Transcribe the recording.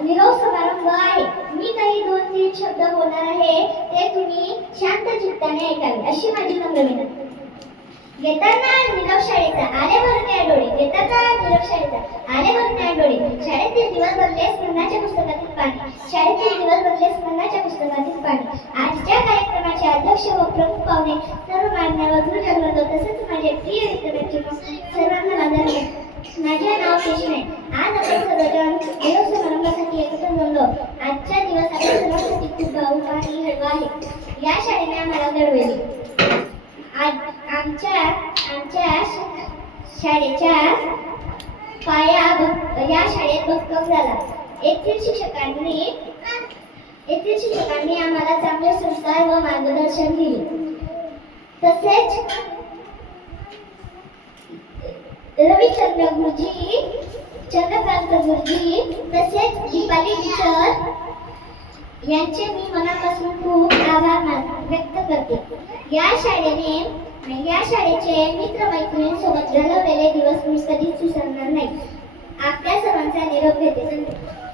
निरोप समारंभ आहे. मी काही 2-3 शब्द बोलणार आहे, ते तुम्ही शांत चित्ताने ऐकावे अशी माझी नम्र विनंती. घेताना निरोप शाळेचा आले भरणे डोळे, घेताना निरोप शाळेचा आले भरणे डोळे. शाळेतील दिवस भरले स्मरणाच्या पुस्तकातील पाणी, शाळेतील दिवस भरले स्मरणाच्या पुस्तकातील पाणी. आजच्या कार्यक्रमाचे अध्यक्ष व प्रमुख पाहुणे सर्व मान्यवर गुरुजनवर्ग तसेच माझे प्रिय विद्यार्थी सर्वांना माझे नाव केशव आहे. आज आपण सर्वजण निरोप समारंभासाठी एकत्र जमलो. आजचा दिवस आपल्या सर्वांसाठी खूप भावूक आणि हळवा आहे. या शाळेने आम्हाला घडवले. आमच्या शाळेच्या पाया या शाळेत भक्कम झाला. येथील शिक्षकांनी आम्हाला चांगले संस्कार व मार्गदर्शन दिले. तसेच रविचंद्र गुरुजी, चंद्रकांत गुरुजी तसेच दीपाली टीचर यांचे मी मनापासून खूप आभार व्यक्त करते. या शाळेचे मित्र मैत्रिणींसोबत